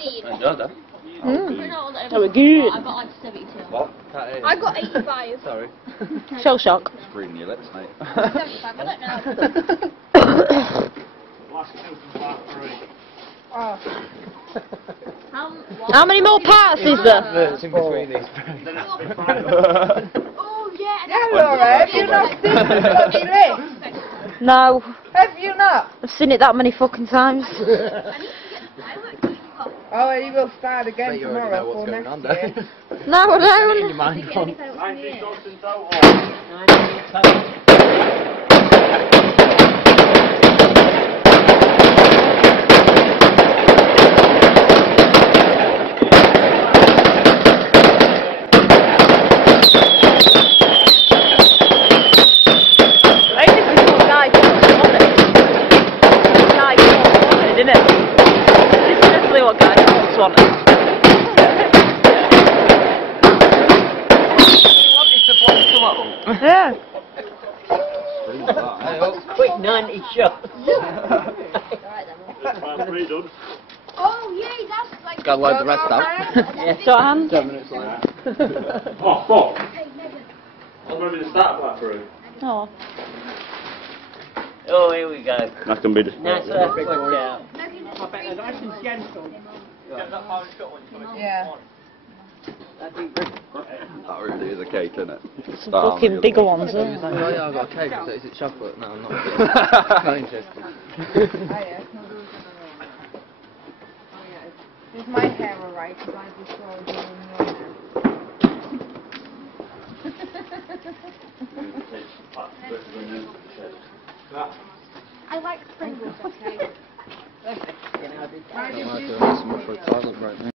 that. That was good. I got like 72. What? I got 85. Sorry. Shell shock. It's reading your lips, mate. 75, I don't know. Oh. How many more parts is there? It's in between these. Oh, yeah. Yeah, Laura, have you not seen the bloody list? No. Have you not? I've seen it that many fucking times. Oh, you will start again You already know tomorrow what's for going next on year. there. No, I don't. Your mind gone. Didn't it? This is definitely what guy wanted. Yeah. Quick 90 shots. Oh, yeah, that's like... Gotta load the rest out. Yeah. So hand. 7 minutes later. Oh, fuck. I'm ready to start back through. Oh. Oh, here we go. That can be the Nice left foot down. Yeah. That really is a cake, isn't it? Some fucking bigger ones, Oh eh? yeah, I've got a cake. Is it chocolate? No, I'm not. Not interested. Oh, yeah. Is my hair alright? Because I just saw you in your hair. I like Pringles, okay? I might do this for a toilet break.